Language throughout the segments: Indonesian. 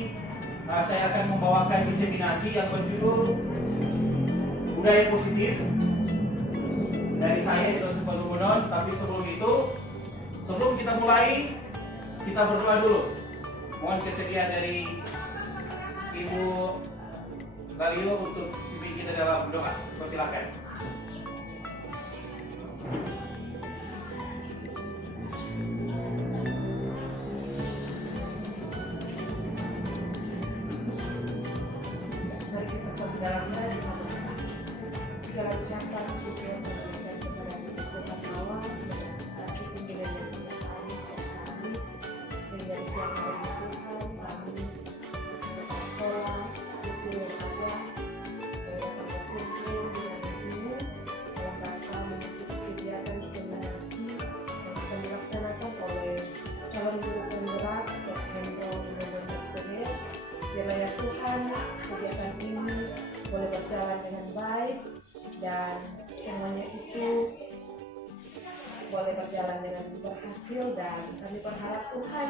ini saya akan membawakan diseminasi yang berjudul Budaya Positif dari saya itu Supernumenon. Tapi sebelum itu, sebelum kita mulai, kita berdoa dulu. Mohon kesediaan dari Ibu Lario untuk pimpin kita dalam doa. Persilakan. Mari kita saudara-saudara di Tuhan. Segala ucapan syukur yang diberikan kepada Tuhan Allah berprestasi tinggi dan yang tidak kami sehingga di siang hari Tuhan kami bersama sekolah buku yang ada dalam berkumpul di ini dalam rangka mengikuti kegiatan diseminasi yang akan dilaksanakan oleh calon guru penggerak Dr. Hendro Indonesia. Biarlah ya Tuhan, kegiatan ini boleh berjalan dengan baik dan semuanya itu boleh berjalan dengan berhasil, dan kami berharap Tuhan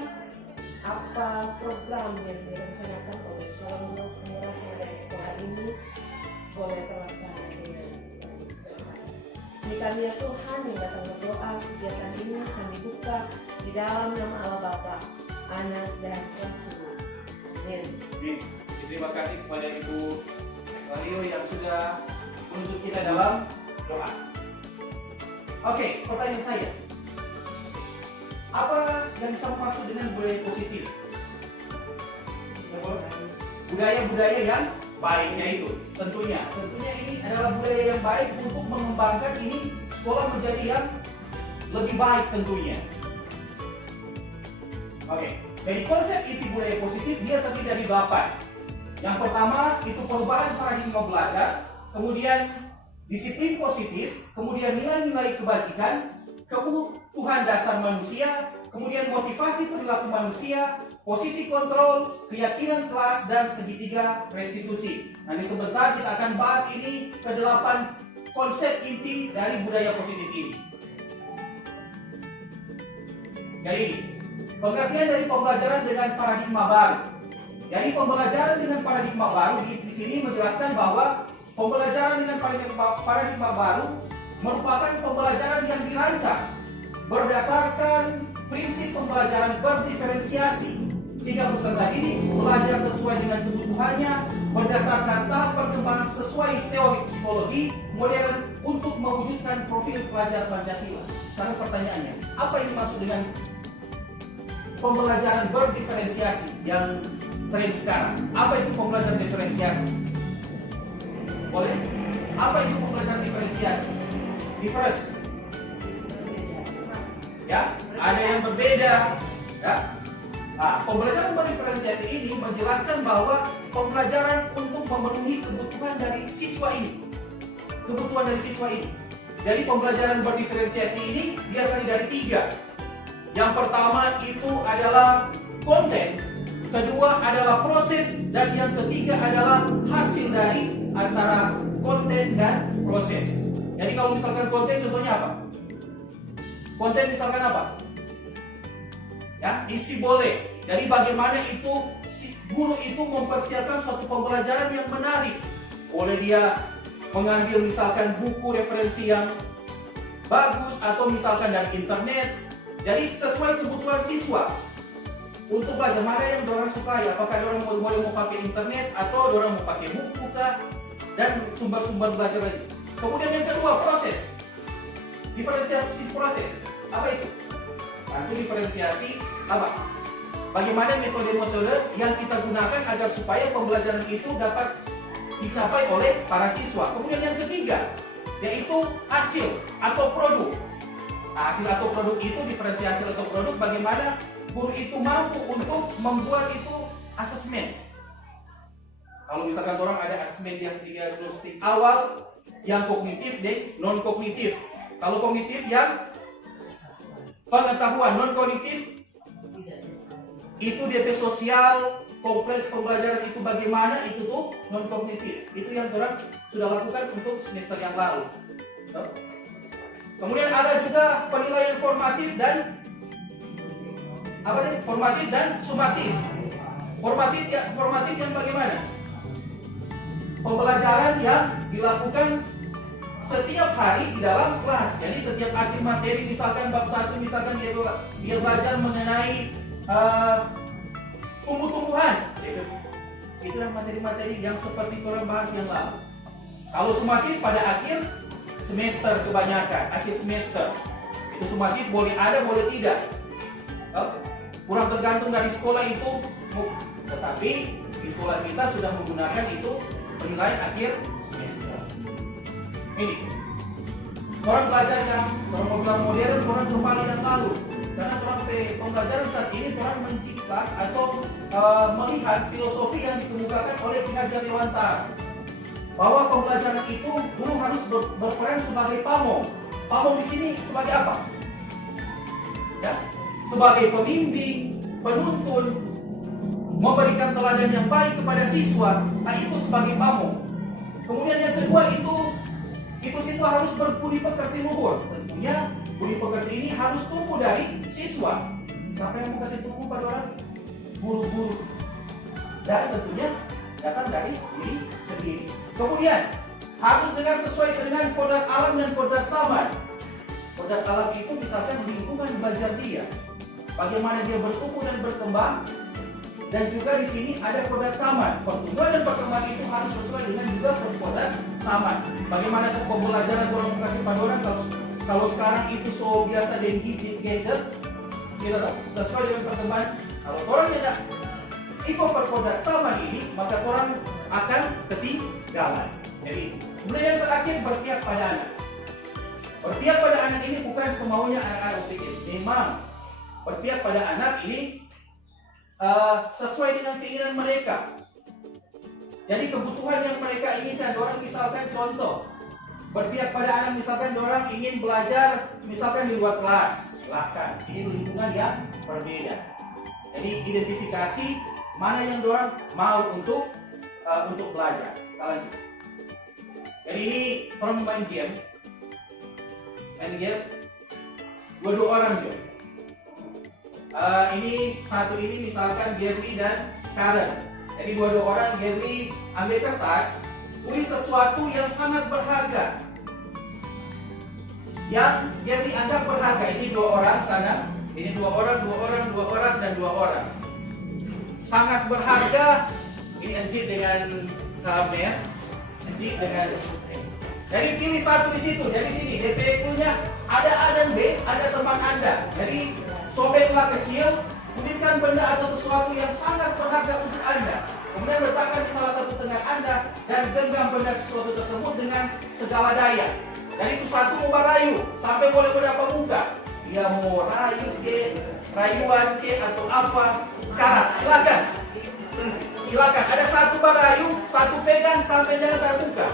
apa program yang direncanakan oleh calon guru penggerak yang ada di sekolah ini boleh terlaksana dengan baik. Ini kami ya Tuhan yang datang berdoa, kegiatan ini kami buka di dalam nama Allah Bapa, Anak dan Roh Kudus. Amin. Terima kasih kepada Ibu Lario yang sudah menuntut kita dalam doa. Oke, pertanyaan saya, apa yang bisa maksud dengan budaya positif? Budaya-budaya yang baiknya itu, tentunya ini adalah budaya yang baik untuk mengembangkan ini sekolah menjadi yang lebih baik tentunya. Oke. Dari konsep inti budaya positif dia terdiri dari 8. Yang pertama itu perubahan paradigma belajar, kemudian disiplin positif, kemudian nilai-nilai kebajikan, kebutuhan dasar manusia, kemudian motivasi perilaku manusia, posisi kontrol, keyakinan kelas, dan segitiga restitusi. Nanti sebentar kita akan bahas ini ke-8 konsep inti dari budaya positif ini. Jadi pengertian dari pembelajaran dengan paradigma baru. Jadi pembelajaran dengan paradigma baru di sini menjelaskan bahwa pembelajaran dengan paradigma baru merupakan pembelajaran yang dirancang berdasarkan prinsip pembelajaran berdiferensiasi, sehingga peserta didik belajar sesuai dengan kebutuhannya berdasarkan tahap perkembangan sesuai teori psikologi modern untuk mewujudkan profil pelajar Pancasila. Sekarang pertanyaannya, apa yang dimaksud dengan pembelajaran berdiferensiasi yang tren sekarang? Apa itu pembelajaran diferensiasi? Boleh? Apa itu pembelajaran diferensiasi? Difference. Ya, ada yang berbeda. Ya. Nah, pembelajaran berdiferensiasi ini menjelaskan bahwa pembelajaran untuk memenuhi kebutuhan dari siswa ini. Kebutuhan dari siswa ini. Jadi pembelajaran berdiferensiasi ini dia terdiri dari 3. Yang pertama itu adalah konten, kedua adalah proses, dan yang ketiga adalah hasil dari antara konten dan proses. Jadi kalau misalkan konten contohnya apa? Konten misalkan apa? Ya, isi boleh. Jadi bagaimana itu si guru itu mempersiapkan suatu pembelajaran yang menarik. Boleh dia mengambil misalkan buku referensi yang bagus atau misalkan dari internet. Jadi sesuai kebutuhan siswa untuk belajar mana yang dorang sukai. Apakah dorang mau pakai internet atau dorang mau pakai buku kah, dan sumber-sumber belajar lagi. Kemudian yang kedua, proses. Diferensiasi proses. Apa itu? Nanti diferensiasi apa? Bagaimana metode-metode yang kita gunakan agar supaya pembelajaran itu dapat dicapai oleh para siswa. Kemudian yang ketiga, yaitu hasil atau produk. Hasil atau produk itu, diferensiasi atau produk, bagaimana guru itu mampu untuk membuat itu asesmen. Kalau misalkan orang ada asesmen yang diagnostik awal, yang kognitif dan non kognitif. Kalau kognitif yang pengetahuan, non kognitif itu DP sosial, kompleks pembelajaran itu bagaimana, itu tuh non kognitif. Itu yang orang sudah lakukan untuk semester yang lalu. Kemudian ada juga penilaian formatif dan sumatif. Formatif yang bagaimana? Pembelajaran yang dilakukan setiap hari di dalam kelas. Jadi setiap akhir materi, misalkan bab 1, misalkan dia belajar mengenai tumbuh-tumbuhan. Itulah materi-materi yang seperti orang bahas yang lalu. Kalau sumatif pada akhir semester kebanyakan, akhir semester. Itu sumatif boleh ada, boleh tidak. Kurang tergantung dari sekolah itu. Tetapi di sekolah kita sudah menggunakan itu penilaian akhir semester. Ini orang belajar yang orang bilang modern, orang kembali dan lalu. Karena orang pembelajaran saat ini orang mencipta atau melihat filosofi yang dikemukakan oleh Ki Hajar Dewantara, bahwa pembelajaran itu guru harus berperan sebagai pamong. Pamong di sini sebagai apa? Ya, sebagai pembimbing, penuntun, memberikan teladan yang baik kepada siswa. Nah, itu sebagai pamong. Kemudian yang kedua itu siswa harus berbudi pekerti luhur. Tentunya budi pekerti ini harus tumbuh dari siswa. Siapa yang mau kasih tumbuh pada orang? Guru-guru. Dan tentunya datang dari diri sendiri. Kemudian harus sesuai dengan kodrat alam dan kodrat zaman. Kodrat alam itu misalkan lingkungan belajar dia, bagaimana dia bertumbuh dan berkembang. Dan juga di sini ada kodrat zaman. Pertumbuhan dan perkembangan itu harus sesuai dengan juga kodrat zaman. Bagaimana pembelajaran orang kasih pada orang kalau sekarang itu so biasa dengan gadget, kita sesuai dengan perkembangan. Kalau orang tidak ikut kodrat zaman ini, maka orang akan ketinggalan. Jadi, kemudian yang terakhir berpihak pada anak. Berpihak pada anak ini bukan semaunya anak-anak pikir. Memang berpihak pada anak ini sesuai dengan keinginan mereka. Jadi kebutuhan yang mereka inginkan, orang misalkan contoh, berpihak pada anak misalkan orang ingin belajar misalkan di luar kelas, silahkan. Ini lingkungan yang berbeda. Jadi identifikasi mana yang orang mau untuk belajar. Jadi ini orang main game, dua orang juga. Ini satu ini misalkan Gary dan Karen. Jadi dua orang, Gary ambil kertas, tulis sesuatu yang sangat berharga, yang Gary anggap berharga. Ini dua orang sana, ini dua orang dan dua orang. Sangat berharga. Ini Enci dengan Mer, Enci dengan. Jadi pilih satu di situ. Jadi sini DP-nya ada A dan B, ada teman Anda. Jadi sobeklah kecil, tuliskan benda atau sesuatu yang sangat berharga untuk Anda. Kemudian letakkan di salah satu tangan Anda dan genggam benda sesuatu tersebut dengan segala daya. Jadi itu satu mau merayu, sampai boleh berapa muka. Dia mau rayu ke, rayuan ke atau apa. Sekarang silakan. Silakan. Ada satu barayu, satu pegang sampai jangan terbuka.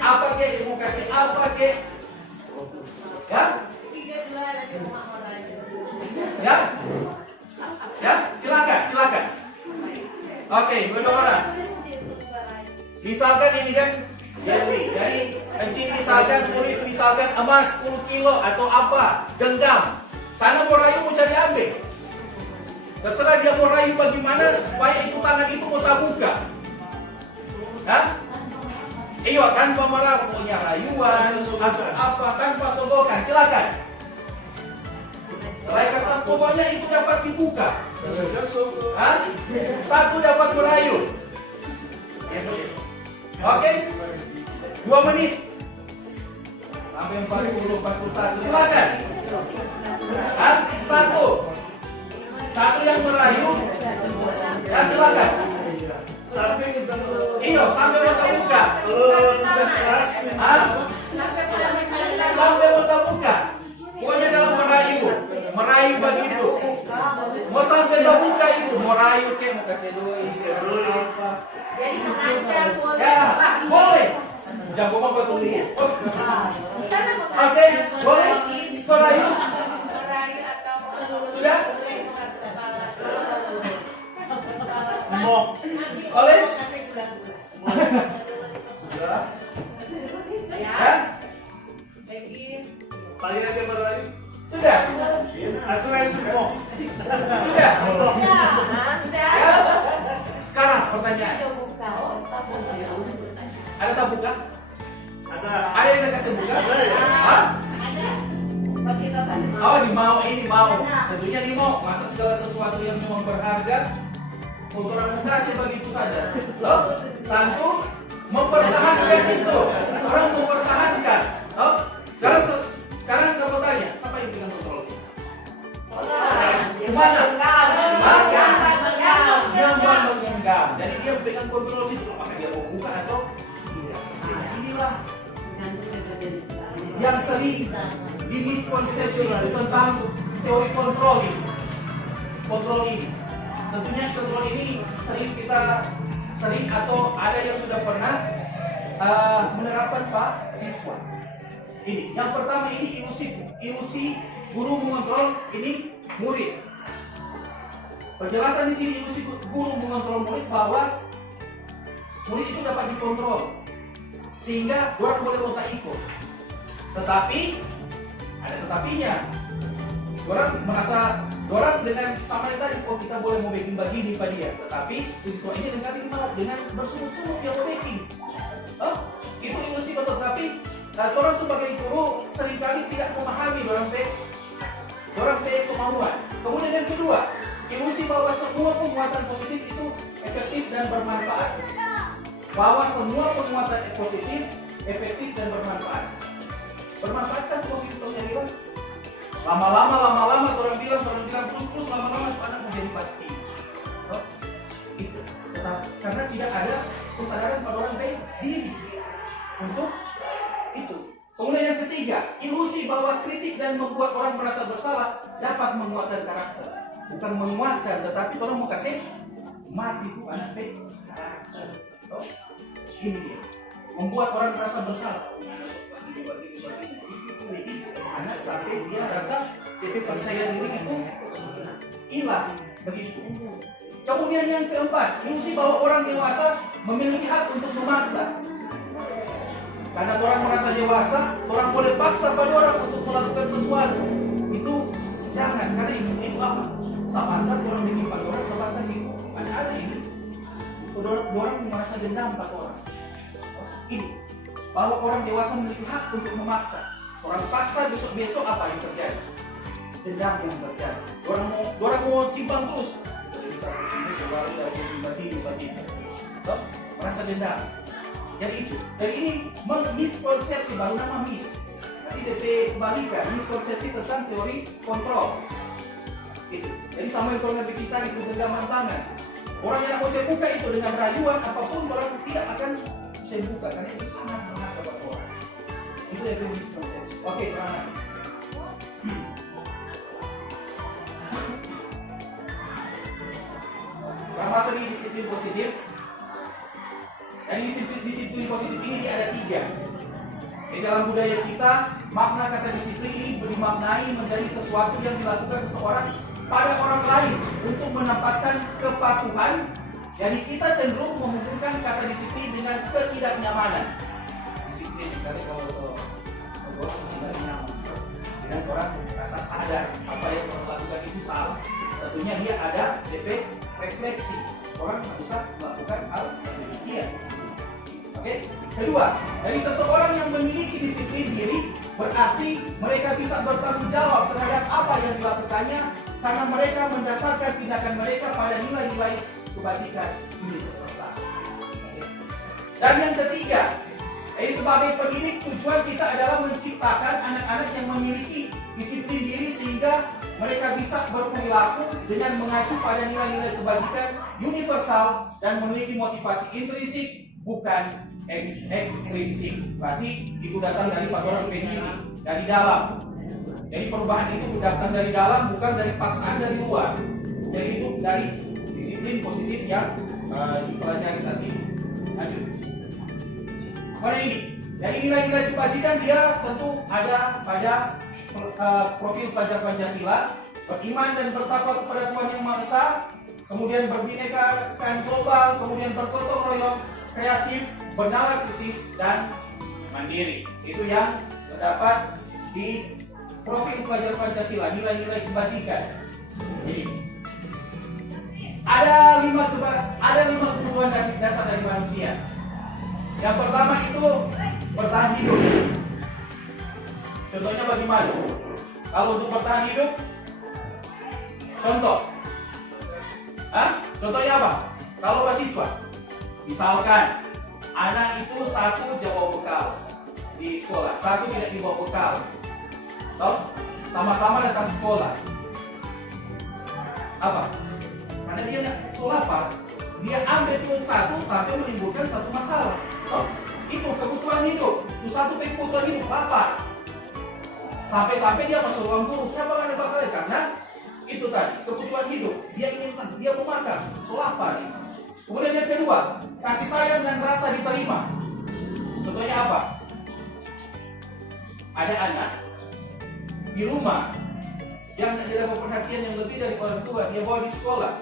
Apa ke? Mau kasih apa ke? Ya? Ya? Ya? Silakan. Oke, dua orang. Misalkan ini kan jadi misalkan tulis misalkan emas 10 kilo atau apa, genggam. Sana mau rayu mau cari ambil. Terserah dia mau rayu bagaimana supaya itu tangan itu mau saya buka. Hah? Iya, tanpa merah punya rayuan atau apa, tanpa sogokan, silakan. Setelah kertas pokoknya itu dapat dibuka. Hah? Satu dapat merayu. Oke? 2 menit sampai 41, silakan. Hah? Satu yang merayu. Ya silakan. Sampai mata buka. Sampai mata buka. Pokoknya dalam merayu begitu. Mau sampai mata buka itu, mau rayu ke, mau kasih duit apa. Jadi mengajar boleh. Ya, boleh. Jago mau tulis. Oke, boleh. So rayu. Sudah? Mau. Boleh? Sudah? Ya? Tanya aja merayu. Sudah? Asal semua. Sudah? Sudah. Ya? pertanyaan. Coba kau, apa Ada tak buka? Ada. Ada yang nak kasih buka? Ada ya? Hah? ada? Bagi kita tadi mau. Oh, di mau ini mau. Ada. Tentunya di mau. Masa segala sesuatu yang memang berharga untuk orang kasih begitu saja. Loh, tentu mempertahankan itu. Orang mempertahankan. Oh, sekarang kamu tanya, siapa yang pegang kontrol sih? Orang. Kemana? Yang Yang mengenggam. Jadi dia pegang kontrol situ. Maka dia mau buka atau tidak. Nah, inilah yang sering dimiskonsepsi tentang teori kontrol ini. Kontrol ini. Tentunya kontrol ini sering atau ada yang sudah pernah menerapkan Pak siswa. Ini yang pertama, ini ilusi guru mengontrol ini murid. Penjelasan di sini ilusi guru mengontrol murid bahwa murid itu dapat dikontrol sehingga orang boleh otak ikut. Tetapi ada tetapinya. Orang dengan sama yang tadi, oh kita boleh mau backing begini pada dia, tetapi siswa ini dengan bersungut-sungut dia mau backing. Oh, itu ilusi betul. Tapi orang sebagai guru seringkali tidak memahami orang kemauan. Kemudian yang kedua, ilusi bahwa semua penguatan positif itu efektif dan bermanfaat. Bahwa semua penguatan positif efektif dan bermanfaat. Bermanfaat kan positif yang bilang. Lama-lama orang bilang terus lama-lama anak menjadi pasti. Oh, itu. Karena tidak ada kesadaran pada orang diri untuk itu. Kemudian yang ketiga, ilusi bahwa kritik dan membuat orang merasa bersalah dapat menguatkan karakter. Bukan menguatkan, tetapi orang mau kasih mati itu anak karakter. Oh, ini dia. Membuat orang merasa bersalah. Anak sampai dia rasa percaya diri itu hilang begitu. Kemudian yang keempat, ilusi bahwa orang dewasa memiliki hak untuk memaksa. Karena orang merasa dewasa, orang boleh paksa pada orang untuk melakukan sesuatu. Itu jangan, karena itu apa? Sahabat orang bikin pada orang, sahabat itu ada ini. Orang merasa dendam pada orang. Ini bahwa orang dewasa memiliki hak untuk memaksa. Orang paksa besok apa yang terjadi? Dendam yang terjadi. Orang mau simpang terus. Dari satu ini keluar dari bagi. Merasa dendam. Jadi itu. Dan ini miskonsepsi, baru nama mis. Nanti DP balikan miskonsepsi tentang teori kontrol. Itu. Jadi sama yang pernah kita itu genggaman tangan. Orang yang mau saya buka itu dengan rayuan apapun orang tidak akan saya buka karena itu sangat berat kepada orang. Itu yang miskonsepsi. Oke, teman-teman. Kalau masuk di disiplin positif, dan disiplin positif ini ada 3. Di dalam budaya kita, makna kata disiplin ini dimaknai menjadi sesuatu yang dilakukan seseorang pada orang lain untuk mendapatkan kepatuhan. Jadi kita cenderung menghubungkan kata disiplin dengan ketidaknyamanan. Disiplin, karena kalau tidak nyaman, dan orang rasa sadar apa yang orang lakukan itu salah. Tentunya dia ada DP refleksi. Orang bisa melakukan hal demikian. Oke. Kedua, dari seseorang yang memiliki disiplin diri berarti mereka bisa bertanggung jawab terhadap apa yang dilakukannya karena mereka mendasarkan tindakan mereka pada nilai-nilai kebajikan universal. Dan yang ketiga, sebagai pendidik tujuan kita adalah menciptakan anak-anak yang memiliki disiplin diri sehingga mereka bisa berperilaku dengan mengacu pada nilai-nilai kebajikan universal dan memiliki motivasi intrinsik bukan ekstrinsik. Berarti itu datang dari orang pendiri, dari dalam. Jadi perubahan itu datang dari dalam, bukan dari paksaan dari luar. Jadi itu dari disiplin positif yang dipelajari saat ini. Lanjut. Pada ini, dari nilai-nilai kebajikan dia tentu ada pada profil pelajar Pancasila, beriman dan bertakwa kepada Tuhan Yang Maha Esa, kemudian berbineka global, kemudian bergotong royong, kreatif, bernalar kritis, dan mandiri. Itu yang terdapat di profil pelajar Pancasila, nilai-nilai kebajikan. Jadi, ada lima kebutuhan dasar dari manusia. Yang pertama itu bertahan hidup. Contohnya bagaimana? Kalau untuk bertahan hidup, contohnya apa? Kalau mahasiswa, misalkan anak itu satu bawa bekal di sekolah, satu tidak dibawa bekal, sama-sama datang sekolah. Apa? Karena dia lapar, dia ambil pun satu sampai menimbulkan satu masalah. Itu kebutuhan hidup. Itu satu kebutuhan hidup, lapar. Sampai dia masuk ruang guru. Kenapa ada bakal? Karena itu tadi kebutuhan hidup. Dia ingin, dia mau makan, lapar. Kemudian yang kedua, kasih sayang dan rasa diterima. Contohnya apa? Ada anak di rumah yang tidak dapat perhatian yang lebih dari orang tua, dia bawa di sekolah.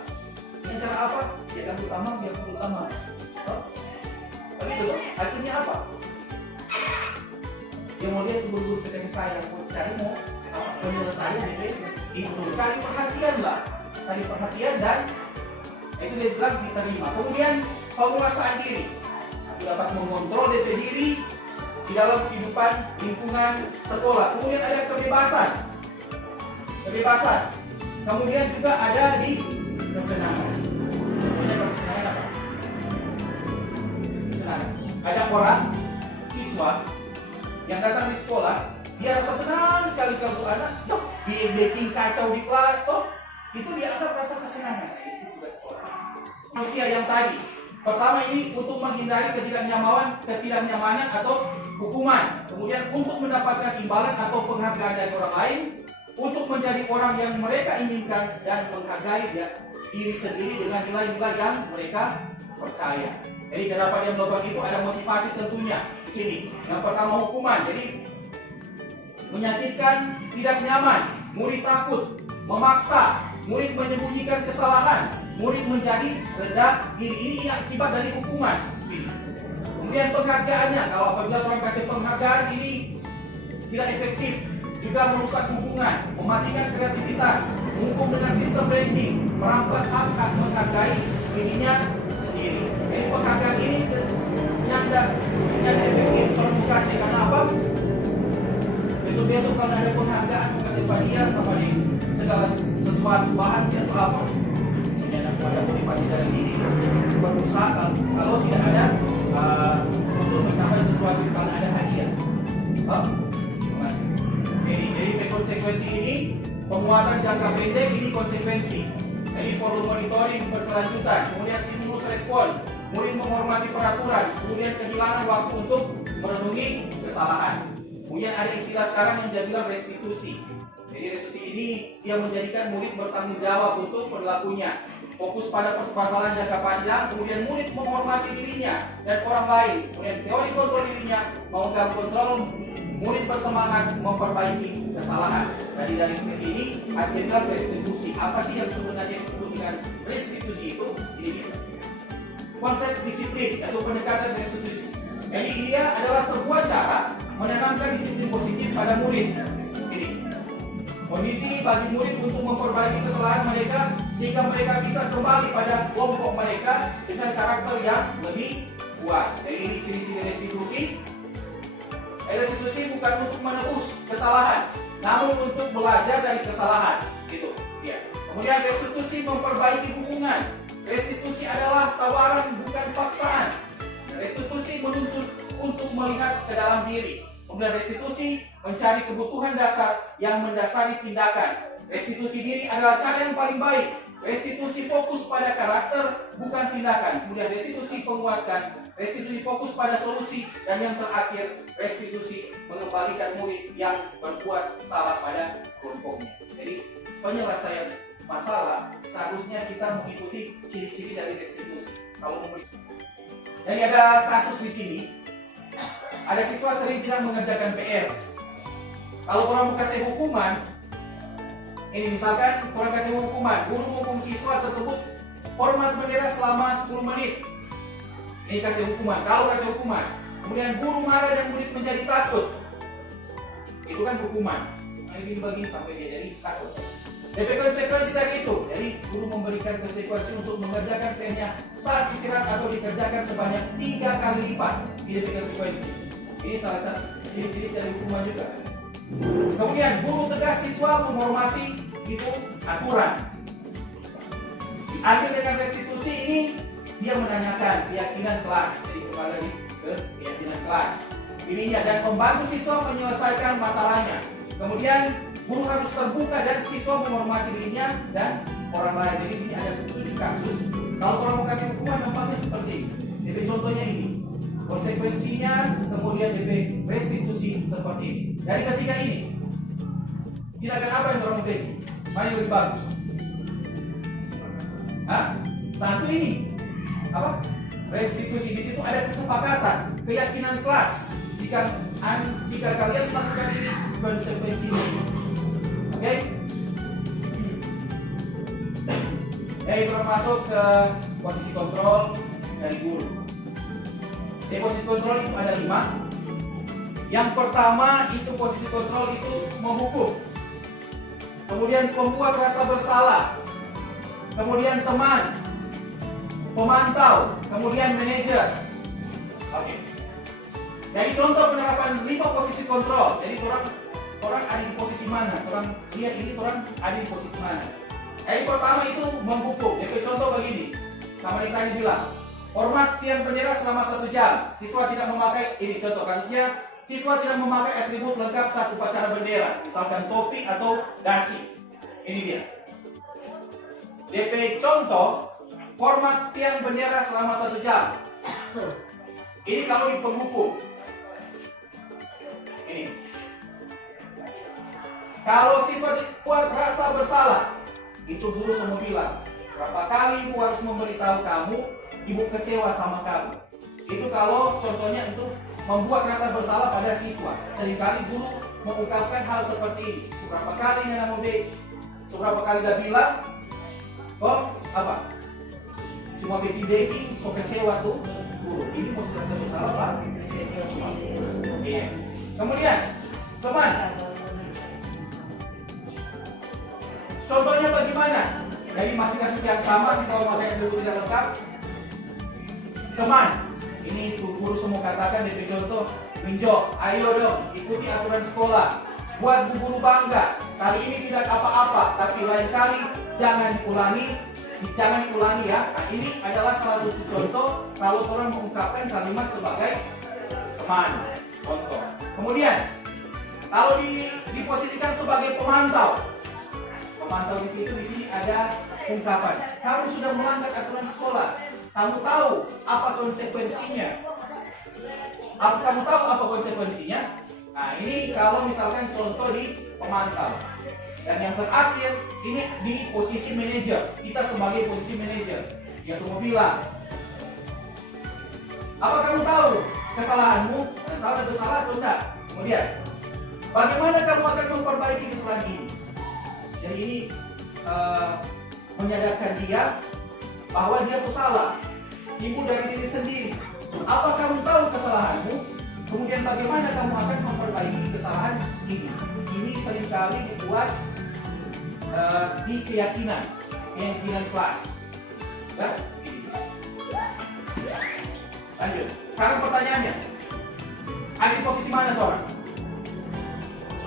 Dengan cara apa? Dia akan utama. Begitu, artinya apa? Dia mau lihat guru-guru kasih sayang, mau penyelesaian itu, cari perhatian lah, cari perhatian dan itu dia bilang diterima. Kemudian penguasaan diri, dapat mengontrol diri di dalam kehidupan lingkungan sekolah. Kemudian ada kebebasan. Kemudian juga ada di kesenangan. Kesenangan apa? Kesenangan. Ada orang siswa yang datang di sekolah, dia rasa senang sekali kalau anak bikin kacau di kelas, itu dia anggap rasa kesenangan. Itu tugas sekolah. Manusia yang tadi, pertama ini untuk menghindari ketidaknyamanan atau hukuman, kemudian untuk mendapatkan imbalan atau penghargaan dari orang lain, untuk menjadi orang yang mereka inginkan dan menghargai diri sendiri dengan nilai-nilai yang mereka percaya. Jadi kenapa dia melakukan itu, ada motivasi tentunya di sini. Yang pertama hukuman, jadi menyakitkan, tidak nyaman, murid takut, memaksa, murid menyembunyikan kesalahan, murid menjadi rendah diri. Ini akibat dari hukuman. Kemudian penghargaannya, kalau apabila orang kasih penghargaan ini tidak efektif, juga merusak hubungan, mematikan kreativitas, menghukum dengan sistem ranking, merampas hak menghargai dirinya sendiri. Jadi penghargaan ini yang efektif kalau dikasih, karena apa? Besok kalau ada penghargaan kasih pada dia sama di segala sesuatu bahan atau apa, misalnya ada motivasi dari diri berusaha, kalau tidak ada untuk mencapai sesuatu, kalau ada hadiah. Jadi konsekuensi ini, penguatan jangka pendek ini konsekuensi. Jadi perlu monitoring berkelanjutan, kemudian stimulus respon, murid menghormati peraturan, kemudian kehilangan waktu untuk merenungi kesalahan. Kemudian ada istilah sekarang yang jadilah restitusi. Jadi restitusi ini dia menjadikan murid bertanggung jawab untuk perilakunya, fokus pada permasalahan jangka panjang, kemudian murid menghormati dirinya dan orang lain, kemudian teori kontrol dirinya, melakukan kontrol, murid bersemangat memperbaiki kesalahan. Dari ini akhirnya restitusi. Apa sih yang sebenarnya disebut dengan restitusi itu? Ini konsep disiplin atau pendekatan restitusi. Jadi dia adalah sebuah cara menanamkan disiplin positif pada murid. Ini kondisi bagi murid untuk memperbaiki kesalahan mereka sehingga mereka bisa kembali pada kelompok mereka dengan karakter yang lebih kuat. Jadi ini ciri-ciri restitusi. Restitusi bukan untuk menebus kesalahan, namun untuk belajar dari kesalahan. Gitu. Ya. Kemudian restitusi memperbaiki hubungan. Restitusi adalah tawaran bukan paksaan. Restitusi menuntut untuk melihat ke dalam diri. Kemudian restitusi mencari kebutuhan dasar yang mendasari tindakan. Restitusi diri adalah cara yang paling baik. Restitusi fokus pada karakter, bukan tindakan. Kemudian restitusi penguatkan. Restitusi fokus pada solusi. Dan yang terakhir, restitusi mengembalikan murid yang berbuat salah pada kelompoknya. Jadi penyelesaian masalah seharusnya kita mengikuti ciri-ciri dari restitusi. Kalau murid. Jadi ada kasus di sini. Ada siswa sering tidak mengerjakan PR. Kalau orang mau kasih hukuman, ini misalkan orang kasih hukuman, guru menghukum siswa tersebut hormat bendera selama 10 menit. Ini kasih hukuman. Kalau kasih hukuman, kemudian guru marah dan murid menjadi takut, itu kan hukuman. Ini dibagi sampai dia jadi takut. DP konsekuensi dari itu, jadi guru memberikan konsekuensi untuk mengerjakan PR-nya saat istirahat atau dikerjakan sebanyak 3 kali lipat. Ini DP konsekuensi. Ini salah satu ciri-ciri dari hukuman juga. Kemudian guru tegas siswa menghormati itu aturan. Akhir dengan restitusi ini dia menanyakan keyakinan kelas, jadi kembali lagi ke keyakinan kelas. Ininya dan membantu siswa menyelesaikan masalahnya. Kemudian guru harus terbuka dan siswa menghormati dirinya dan orang lain. Jadi sini ada studi kasus. Kalau orang mau kasih hukuman nampaknya seperti ini. DP contohnya ini. Konsekuensinya kemudian DP restitusi seperti ini. Dari ketiga ini, tindakan apa yang orang pilih? Mana yang lebih bagus? Hah? Tentu ini apa? Restitusi. Di situ ada kesepakatan, keyakinan kelas. Jika kalian melakukan ini, konsekuensinya. Oke? Jadi kita masuk ke posisi kontrol dari guru. Jadi posisi kontrol itu ada 5. Yang pertama itu posisi kontrol itu menghukum. Kemudian pembuat rasa bersalah. Kemudian teman, pemantau, kemudian manajer. Oke. Jadi contoh penerapan 5 posisi kontrol. Jadi orang ada di posisi mana? Orang lihat ini orang ada di posisi mana? Yang pertama itu menghukum. Jadi contoh begini. Sama tadi bilang, hormat tiang bendera selama 1 jam. Siswa tidak memakai ini contoh kasusnya. Siswa tidak memakai atribut lengkap saat upacara bendera, misalkan topi atau dasi. Ini dia. DP contoh, hormat tiang bendera selama 1 jam. Ini kalau di penghukum. Ini. Kalau siswa buat rasa bersalah, itu guru semua bilang, berapa kali ibu harus memberitahu kamu, ibu kecewa sama kamu. Itu kalau contohnya itu membuat rasa bersalah pada siswa. Seringkali guru mengungkapkan hal seperti ini. Seberapa kali Nana Mode, seberapa kali dia bilang, kok apa? Cuma baby so kecewa tuh guru. Ini mesti rasa bersalah Pak. Siswa. Oke. Kemudian, teman. Contohnya bagaimana? Jadi masih kasus yang sama, siswa memakai atribut tidak lengkap. Teman. Ini guru semua katakan DP contoh, Minjo, ayo dong ikuti aturan sekolah, buat bu guru bangga. Kali ini tidak apa-apa, tapi lain kali jangan diulangi ya. Nah, ini adalah salah satu contoh kalau orang mengungkapkan kalimat sebagai teman. Contoh. Kemudian kalau diposisikan sebagai pemantau di sini ada ungkapan, kamu sudah melanggar aturan sekolah. Kamu tahu apa konsekuensinya? Kamu tahu apa konsekuensinya? Nah, ini kalau misalkan contoh di pemantau. Dan yang terakhir, ini di posisi manajer. Kita sebagai posisi manajer. Ya semua bilang, apa kamu tahu kesalahanmu? Kamu tahu ada kesalahan atau tidak? Kemudian, bagaimana kamu akan memperbaiki kesalahan ini? Jadi ini menyadarkan dia bahwa dia sesalah. Ibu dari diri sendiri. Apa kamu tahu kesalahanmu? Kemudian bagaimana kamu akan memperbaiki kesalahan ini? Ini seringkali dibuat di keyakinan kelas. Ya? Lanjut. Sekarang pertanyaannya, ada di posisi mana tuh orang?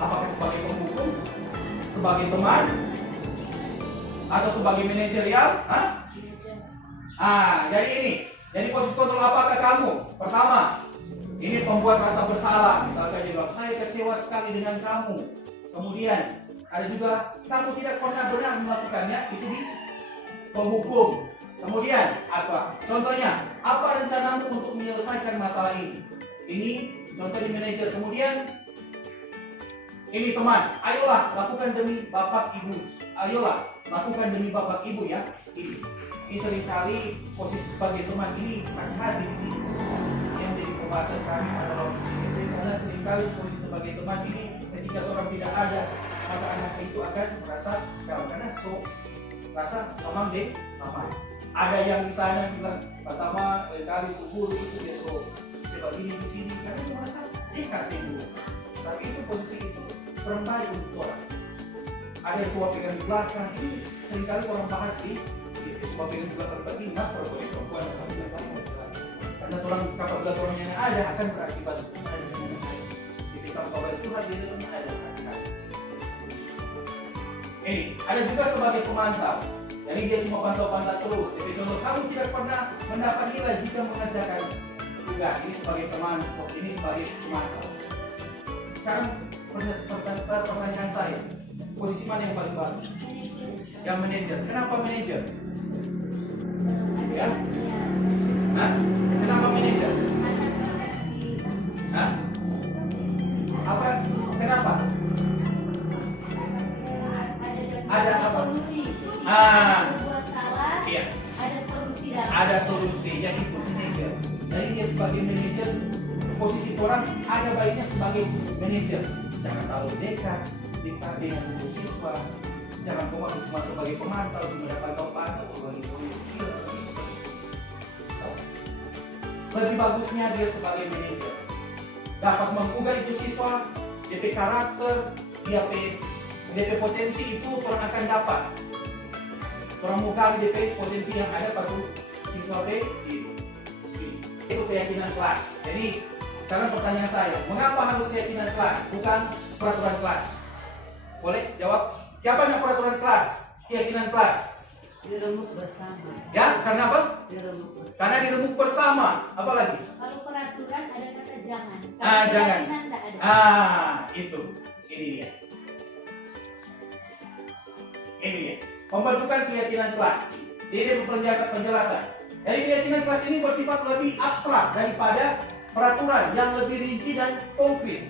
Apakah sebagai penghukum, sebagai teman, atau sebagai manajerial? Jadi ini. Jadi posisi kontrol apakah kamu? Pertama, ini pembuat rasa bersalah. Misalkan dia bilang, saya kecewa sekali dengan kamu. Kemudian, ada juga, kamu tidak pernah benar melakukannya. Itu di penghukum. Kemudian, apa? Contohnya, apa rencanamu untuk menyelesaikan masalah ini? Ini contoh di manajer. Kemudian, ini teman, ayolah lakukan demi bapak ibu. Ayolah lakukan demi bapak ibu ya. Ini seringkali posisi sebagai teman ini akan hadir di sini. Yang jadi pembahasan kami adalah karena seringkali posisi sebagai teman ini ketika orang tidak ada, maka anak itu akan merasa karena rasa memang deh teman. Ada yang di sana bilang pertama kali guru itu dia seperti ini di sini karena dia merasa dekat dengan guru. Tapi itu posisi itu terbaik untuk orang. ada yang semua pegang di belakang. Ini seringkali orang bahas di semua pegang di belakang tadi, nggak perempuan atau laki-laki. Karena orang kapal orang yang ada akan berakibat ketika kapal surat di dalamnya ada. Ini ada juga sebagai pemantau. Jadi dia cuma pantau-pantau terus. Jadi contoh kamu tidak pernah mendapat nilai jika mengerjakan tugas. Ini sebagai pemantau, ini sebagai pemantau. Sekarang pertanyaan saya, posisi mana yang paling bagus? Yang manajer. Kenapa manajer? Ya? Hah? Kenapa manajer? Hah? Apa? Kenapa? Ada apa? Solusi. Buat salah. Iya. Ada solusi dalam. Ada solusi. Jadi itu manajer. Jadi dia sebagai manajer, posisi orang ada baiknya sebagai manajer. Jangan terlalu dekat dengan guru siswa. Jangan cuma sebagai pemantau, cuma dapat pantau sebagai guru. Lebih bagusnya dia sebagai manajer. Dapat menggugah itu siswa, DP karakter, DP potensi itu orang akan dapat. Orang muka DP potensi yang ada pada siswa B itu keyakinan kelas. Jadi sekarang pertanyaan saya, mengapa harus keyakinan kelas bukan peraturan kelas? Boleh jawab? Siapa yang peraturan kelas? Keyakinan kelas? Diremuk bersama. Ya, karena apa? Diremuk bersama. Karena diremuk bersama. Apa lagi? Kalau peraturan ada kata jangan. Jangan. Tidak ada. Itu. Ini dia. Ini dia. Pembentukan keyakinan kelas. Ini penjelasan. Jadi keyakinan kelas ini bersifat lebih abstrak daripada peraturan yang lebih rinci dan konkret.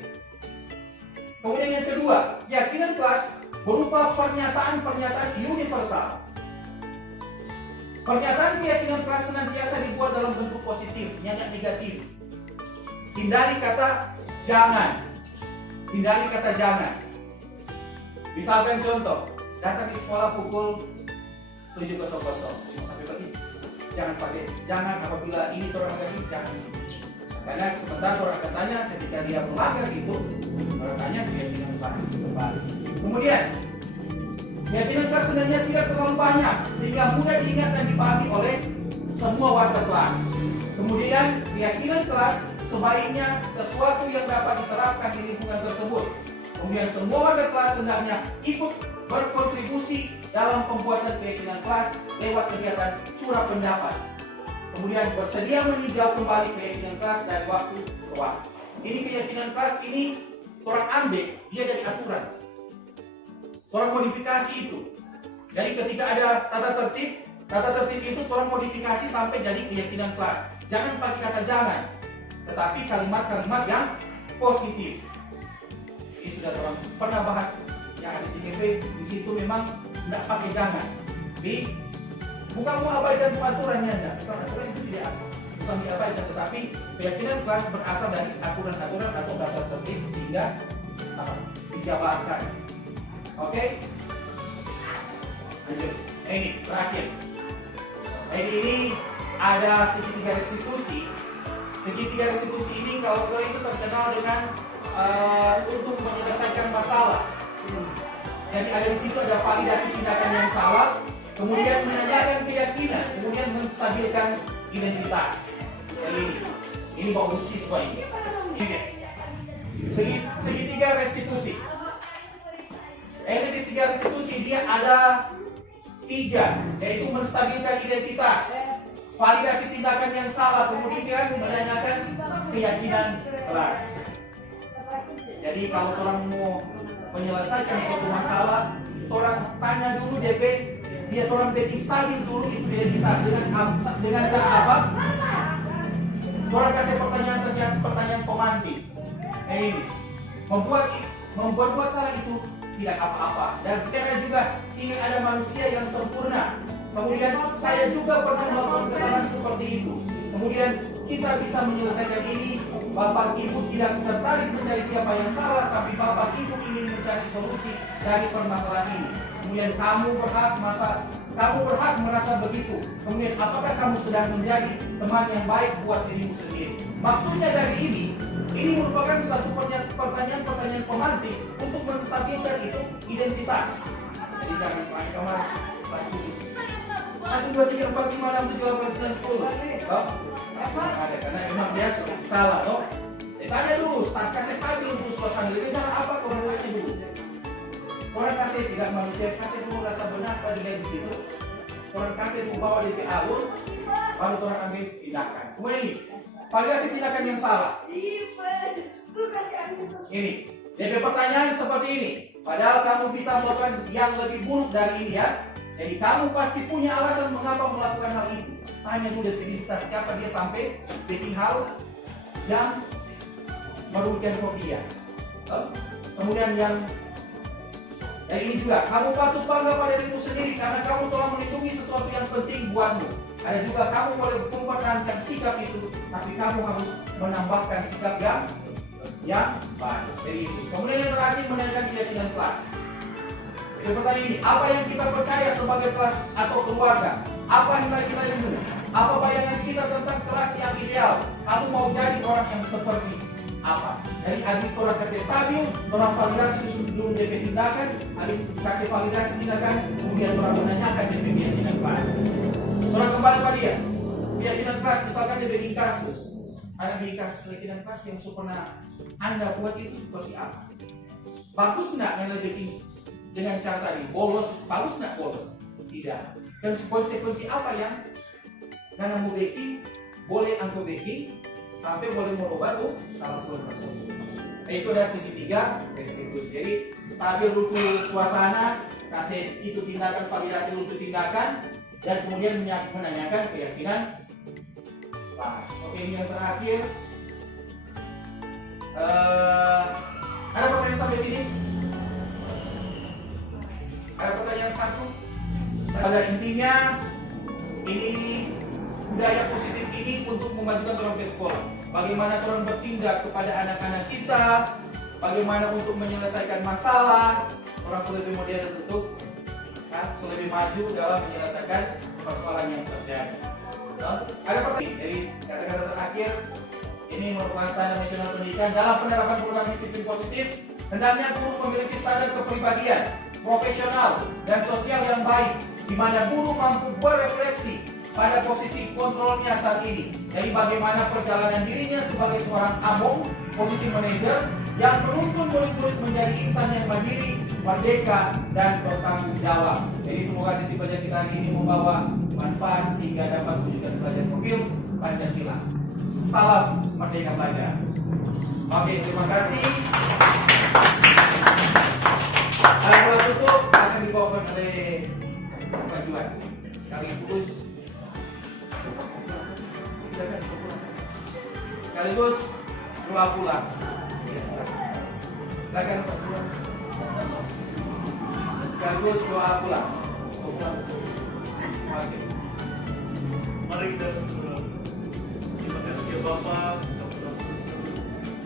Kemudian yang kedua, keyakinan kelas berupa pernyataan-pernyataan universal. Pernyataan keyakinan kelas senantiasa dibuat dalam bentuk positif, tidak negatif. Hindari kata jangan. Hindari kata jangan. Misalkan contoh, datang di sekolah pukul 7.00, cuma sampai pagi. Jangan apabila ini orang lagi jangan. Karena sebentar orang akan tanya ketika dia melanggar itu, orang tanya keyakinan kelas kembali. Kemudian keyakinan kelas sebenarnya tidak terlalu banyak sehingga mudah diingat dan dipahami oleh semua warga kelas. Kemudian keyakinan kelas sebaiknya sesuatu yang dapat diterapkan di lingkungan tersebut. Kemudian semua warga kelas hendaknya ikut berkontribusi dalam pembuatan keyakinan kelas lewat kegiatan curah pendapat. Kemudian bersedia meninjau kembali keyakinan kelas dari waktu ke waktu. Ini keyakinan kelas ini orang ambil dia dari aturan. Orang modifikasi itu. Jadi ketika ada tata tertib itu orang modifikasi sampai jadi keyakinan kelas. Jangan pakai kata jangan, tetapi kalimat-kalimat yang positif. Ini sudah orang pernah bahas yang ada di TGP. Di situ memang tidak pakai jangan. Tapi bukan mengabaikan aturannya, enggak. Aturan itu tidak bukan diabaikan, tetapi keyakinan kelas berasal dari aturan-aturan atau tata tertib sehingga dijabarkan. Oke? Lanjut. Ini terakhir. Ini ada segitiga restitusi. Segitiga restitusi ini kalau kalian itu terkenal dengan untuk menyelesaikan masalah. Jadi ada di situ ada validasi tindakan yang salah, kemudian menanyakan keyakinan, kemudian menstabilkan identitas. Ini bagus siswa ini. Segitiga restitusi. Segitiga restitusi dia ada 3, yaitu menstabilkan identitas, validasi tindakan yang salah, kemudian menanyakan keyakinan kelas. Jadi kalau orang mau menyelesaikan suatu masalah, orang tanya dulu DP, dia orang dating stabil dulu itu identitas dengan cara apa? Orang kasih pertanyaan pemantik. Ini membuat salah itu tidak apa-apa. Dan sekarang juga ingin ada manusia yang sempurna. Kemudian saya juga pernah melakukan kesalahan seperti itu. Kemudian kita bisa menyelesaikan ini. Bapak Ibu tidak tertarik mencari siapa yang salah, tapi Bapak Ibu ingin mencari solusi dari permasalahan ini. Kemudian kamu berhak merasa begitu. Kemudian apakah kamu sedang menjadi teman yang baik buat dirimu sendiri? Maksudnya dari ini merupakan satu pertanyaan pemantik untuk menstabilkan itu identitas. Jadi jangan pakai kamar langsung 1, 2, 3, 4, 5, 6, 7, 8, 9, 10. Oh, ada karena emang dia salah toh. Tanya dulu, kasih stabil untuk suasana. Jadi cara apa kau tanya dulu? Orang kasih tidak manusia, kasih dulu rasa benar pada dia di situ. Orang kasih dulu bawa dia ke alur, baru orang ambil tindakan. Kemudian ini, validasi tindakan yang salah. Ini, DP pertanyaan seperti ini. Padahal kamu bisa melakukan yang lebih buruk dari ini ya. Jadi kamu pasti punya alasan mengapa melakukan hal itu. Tanya dulu identitas siapa dia sampai bikin hal yang merugikan fobia. Kemudian yang ini juga, kamu patut bangga pada dirimu sendiri karena kamu telah melindungi sesuatu yang penting buatmu. Ada juga kamu boleh mempertahankan sikap itu, tapi kamu harus menambahkan sikap yang baik. Jadi itu. Kemudian yang terakhir menanyakan keyakinan kelas. Jadi pertanyaan ini, apa yang kita percaya sebagai kelas atau keluarga? Apa nilai-nilaimu? Apa bayangan kita tentang kelas yang ideal? Kamu mau jadi orang yang seperti apa? Jadi habis orang kasih stabil, orang validasi itu dulu DP tindakan, habis kasih validasi tindakan, kemudian orang menanyakan DP keyakinan kelas. Orang kembali pada dia, keyakinan kelas, misalkan dia bikin kasus. Ada bikin kasus keyakinan kelas yang pernah Anda buat itu seperti apa? Bagus nggak Anda bikin dengan cara tadi? Bolos, bagus nggak bolos? Tidak. Dan konsekuensi apa yang karena mau baking, boleh angko baking, sampai boleh merubah tuh kalau belum tersebut. Itu ada segitiga restitusi. Jadi stabil dulu suasana, kasih itu tindakan validasi untuk tindakan, dan kemudian menanyakan keyakinan kelas. Oke, ini yang terakhir. Ada pertanyaan sampai sini? Ada pertanyaan satu? Pada intinya ini budaya positif ini untuk memajukan orang ke sekolah. Bagaimana orang bertindak kepada anak-anak kita, bagaimana untuk menyelesaikan masalah, orang lebih modern untuk lebih maju dalam menyelesaikan persoalan yang terjadi. Ada pertanyaan. Jadi kata-kata terakhir ini merupakan standar nasional pendidikan dalam penerapan program disiplin positif. Hendaknya guru memiliki standar kepribadian, profesional dan sosial yang baik, di mana guru mampu berefleksi pada posisi kontrolnya saat ini. Jadi bagaimana perjalanan dirinya sebagai seorang among, posisi manajer yang menuntun murid-murid menjadi insan yang mandiri, merdeka, dan bertanggung jawab. Jadi semoga sesi pelajaran kita hari ini membawa manfaat sehingga dapat menunjukkan pelajaran profil Pancasila. Salam Merdeka Belajar. Oke, terima kasih. Alat tutup akan dibawakan oleh Pajuan. Sekaligus doa pulang. Silakan Pak Juan. Sekaligus doa pulang. Oke. Mari kita berdoa. Terima kasih ya Bapak.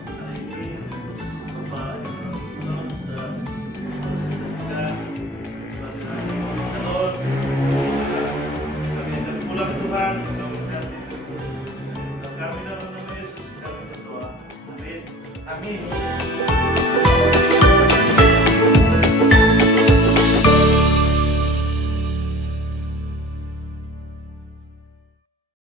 Hari ini Bapak sudah mempersiapkan sebagai calon. Kami akan pulang Tuhan. Kami dalam nama Yesus kami berdoa. Amin. Amin.